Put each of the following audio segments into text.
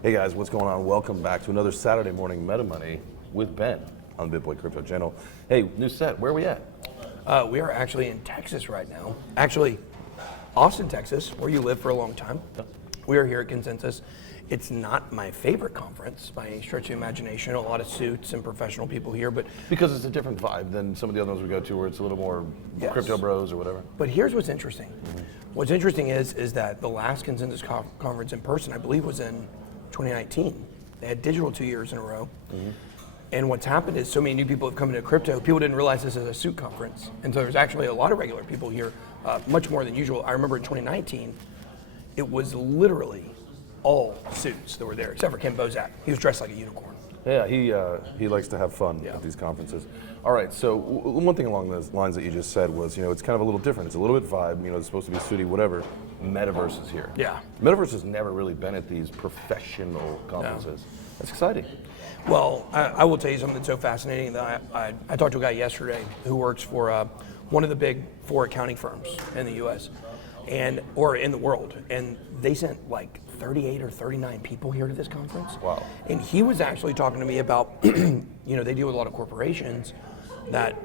Hey guys, what's going on? Welcome back to another Saturday morning Meta Money with Ben on the BitBoy Crypto channel. Hey, new set, where are we at? We are actually in Texas right now. Actually, Austin, Texas, where you lived for a long time. We are here at Consensus. It's not my favorite conference by any stretch of the imagination. A lot of suits and professional people here, but Because it's a different vibe than some of the other ones we go to where it's a little more crypto bros or whatever. But here's what's interesting. What's interesting is that the last Consensus conference in person, I believe, was in 2019. They had digital 2 years in a row. And what's happened is so many new people have come into crypto, people didn't realize this is a suit conference. And so there's actually a lot of regular people here, much more than usual. I remember in 2019, it was literally all suits that were there, except for Ken Bozak. He was dressed like a unicorn. Yeah, he likes to have fun at these conferences. All right, so one thing along those lines that you just said was, it's kind of a little different. It's a little bit vibe, it's supposed to be sooty, whatever. Metaverse is here. Yeah. Metaverse has never really been at these professional conferences. That's exciting. Well, I will tell you something that's so fascinating that I talked to a guy yesterday who works for one of the big four accounting firms in the U.S. or in the world, and they sent like 38 or 39 people here to this conference. Wow. And he was actually talking to me about, they deal with a lot of corporations, that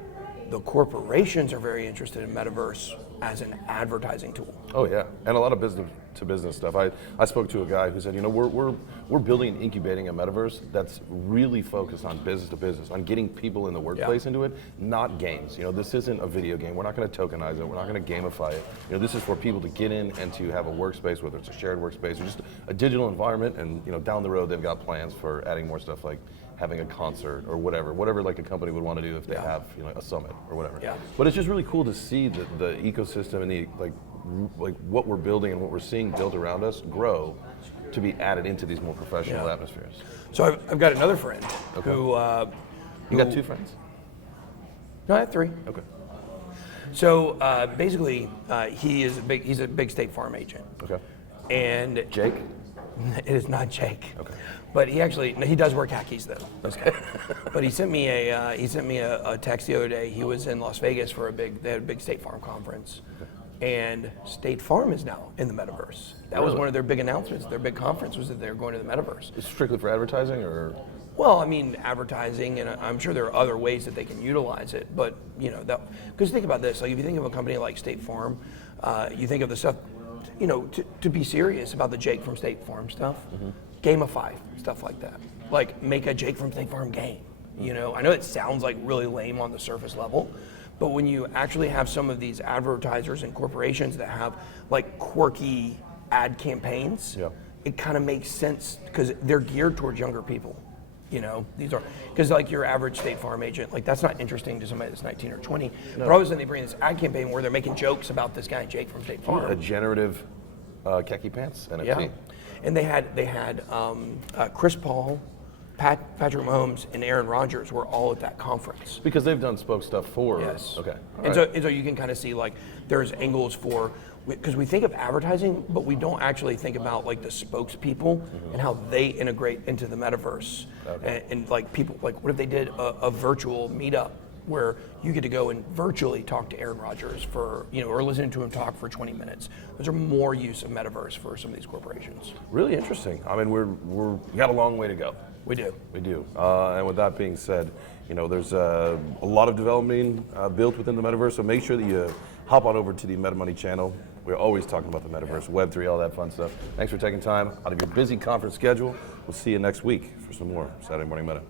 the corporations are very interested in Metaverse as an advertising tool. Oh yeah, and a lot of business to business stuff. I spoke to a guy who said, we're building and incubating a metaverse that's really focused on business to business, on getting people in the workplace into it, not games. This isn't a video game. We're not going to tokenize it. We're not going to gamify it. This is for people to get in and to have a workspace, whether it's a shared workspace or just a digital environment. And down the road, they've got plans for adding more stuff like having a concert or whatever like a company would want to do if they have a summit or whatever. Yeah. But it's just really cool to see the ecosystem and the like what we're building and what we're seeing built around us grow to be added into these more professional atmospheres. So I've got another friend who You got two friends? No, I have three. Okay. So basically, he's a big State Farm agent. Okay. And Jake? It is not Jake. Okay. But he does wear khakis though. Okay. But he sent me a text the other day. He was in Las Vegas for they had a big State Farm conference. Okay. And State Farm is now in the Metaverse. That was one of their big announcements. Their big conference was that they were going to the Metaverse. It's strictly for advertising or? Well, I mean, advertising, and I'm sure there are other ways that they can utilize it. But, because think about this, like if you think of a company like State Farm, you think of the stuff, to be serious about the Jake from State Farm stuff, gamify, stuff like that. Like make a Jake from State Farm game. I know it sounds like really lame on the surface level, but when you actually have some of these advertisers and corporations that have like quirky ad campaigns, it kind of makes sense because they're geared towards younger people. These are, because like your average State Farm agent, like that's not interesting to somebody that's 19 or 20. But all of a sudden they bring this ad campaign where they're making jokes about this guy Jake from State Farm. A generative khaki pants NFT. Yeah. And they had Chris Paul, Patrick Mahomes, and Aaron Rodgers were all at that conference. Because they've done spoke stuff for. Yes. Okay. And so you can kind of see like there's angles for, because we think of advertising, but we don't actually think about like the spokespeople and how they integrate into the Metaverse. Okay. And like people, like what if they did a virtual meetup where you get to go and virtually talk to Aaron Rodgers for, or listen to him talk for 20 minutes. Those are more use of Metaverse for some of these corporations. Really interesting. I mean, we got a long way to go. We do. We do. And with that being said, there's a lot of development built within the Metaverse, so make sure that you hop on over to the Meta Money channel. We're always talking about the Metaverse, Web3, all that fun stuff. Thanks for taking time out of your busy conference schedule. We'll see you next week for some more Saturday Morning Meta.